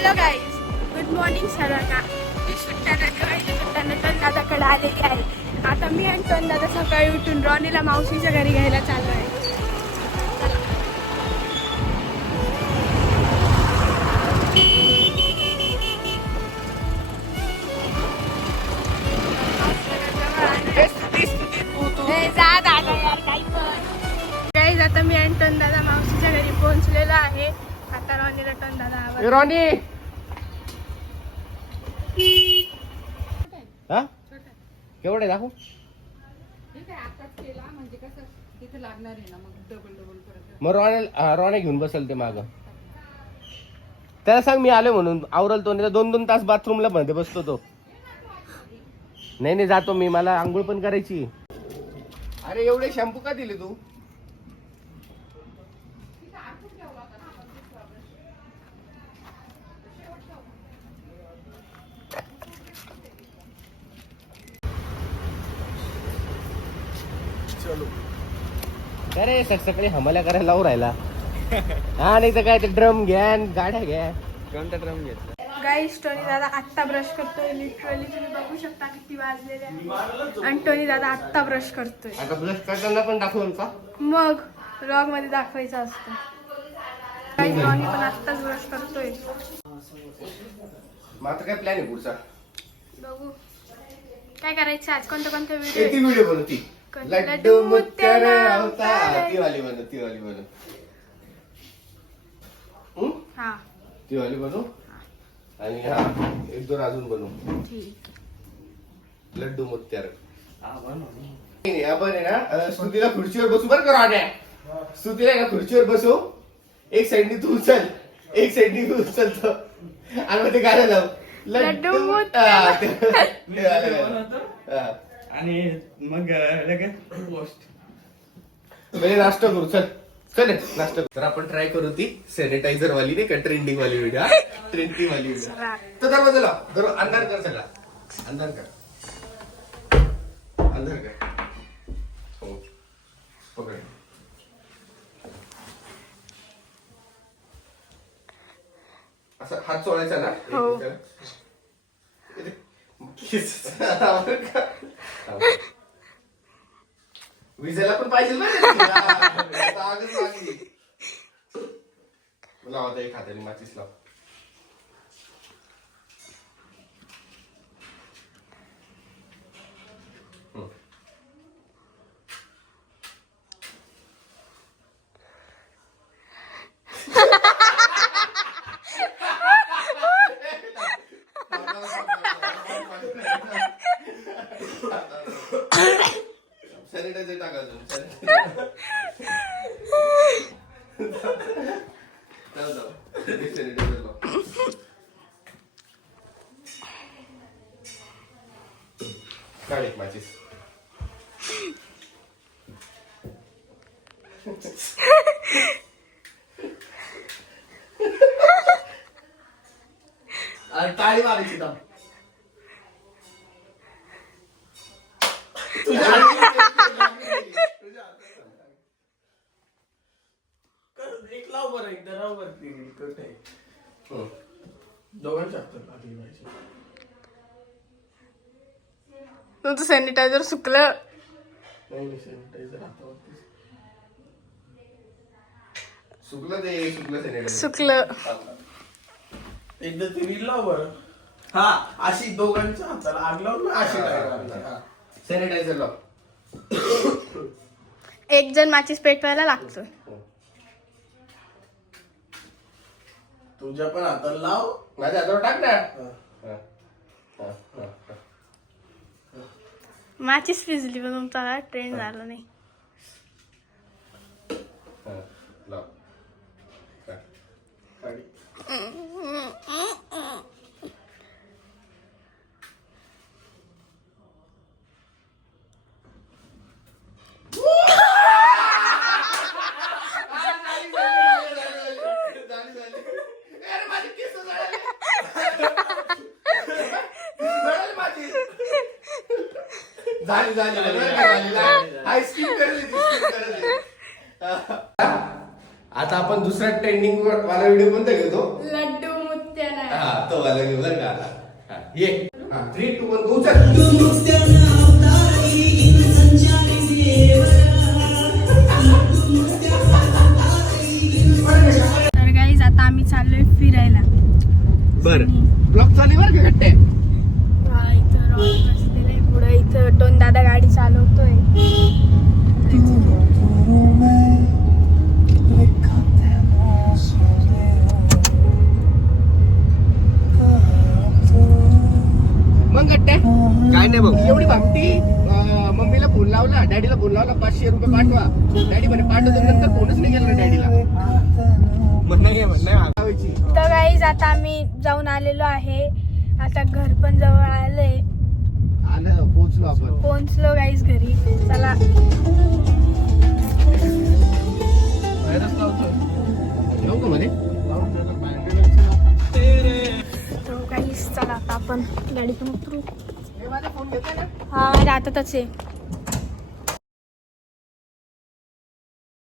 Hello guys, good morning सर्वांना. मी सुट्ट्यानंतर दादाकडे आलेली आहे. आता मी आणि तन दादा सकाळी उठून रॉनीला मावशीच्या घरी घ्यायला चाललो आहे. जा दादा यार काही पण. गाईज आता मी आणि तन दादा मावशीच्या घरी पोहोचलेलो आहे. आता रॉनीला तन दादा रॉनी हा केवढे दाखव मग रॉने घेऊन बसल ते माग. त्याला सांग मी आलो म्हणून आवरल तो. नाही 2-2 तास बाथरूमला मध्ये बसतो तो. नाही जातो मी, मला आंघोळ पण करायची. अरे एवढे शॅम्पू का दिले तू? अरे सकाळी हमाल्या करायला लावून राहिला. हा नाही तर काय ते ड्रम घ्या गाड्या घ्या. कोणता ड्रम घेतला? गाईज टोनी दादा आत्ता ब्रश करतोय. लिटरली तुम्ही बघू शकता किती वाजलेले आहे. आणि टोनी दादा आत्ता ब्रश करतोय. आता ब्रश करताना पण दाखवल का? मग व्लॉग मध्ये दाखवायचं असतं. गाईज रॉनी पण आत्ताच ब्रश करतोय. मात्र काय प्लॅन आहे पुढचा? बघू काय करायचं आज. कोणता ती व्हिडिओ व्हिडिओ बनवती. लड्डू मुत्यार अवतार. ती वाली बनव. हा ती वाली बनव. आणि हा 1-2 अजून बनव. ठीक. लड्डू मुत्यार. आपण आहे ना स्तुतीला खुर्चीवर बसू बरं का राण्या. स्तुतीला ना खुर्चीवर बसव. एक साईडनी तू उचल, एक साईडनी तू उचलतो आणि मग ते गाणं लाव. लड्डू मुत्यार. आणि मग म्हणजे नाश्ता करू. चल नाश्ता. तर आपण ट्राय करू ती सॅनिटायझर वाली नाही का, ट्रेंडिंग वाली व्हिडिओ. ट्रेंडिंग वाली व्हिडिओ. तर दरवाजा लाव. अंधार कर. चला अंधार कर. हो पकड. असं हात चोळायचा ना. हो. विजायला पण पाहिजे ना. लाव आता एक हाताने माचीस लाव. सॅनिटायझर टाकायचं. सॅनिटायझर लाव. काढ एक माचीस. टाळी मारायची ना. तुमचं सॅनिटायझर सुकलं. सुकलं. एकदा ती रील लाव बरं. हा अशी दोघांच्या हाताला आग लावून अशी सॅनिटायझर लाव. एक जण माचीस पेटवायला लागतो. तुझ्या पण हाताला लाव. माझ्या हातावर टाक ना. माचीस पिजली पण तुमचा काय ट्रेन झाला नाही. लाव. आता आपण दुसरा ट्रेंडिंग वाला व्हिडिओ कोणता घेतो? लड्डू मुत्याला. हा तो वाला घेऊ बरं का हा, ये 3, 2, 1 गो चल तर गाईज आता आम्ही चाललोय फिरायला. बर ब्लॉक चालू बरं का गट्टे हा, इथं रॉड बसलेलं आहे पुढं. इथं टोन दादा गाडी चालवतोय. मग गट्टे काय नाही भाऊ एवढी भामटी मम्मीला फोन लावला डॅडीला फोन लावला 500 रुपये पाठवा. डॅडी म्हणे पाठवतो नंतर फोनच नाही गेला डॅडीला. तर गाईज आता आम्ही जाऊन आलेलो आहे. आता घर पण जवळ आलंय. आलं पोहोचलो आपण. पोहोचलो गाईज घरी. चला येऊ का मध्ये तो गाईज चला आता आपण गाडी पण उतरू. माझा फोन घेतला ना हा राहतातच आहे.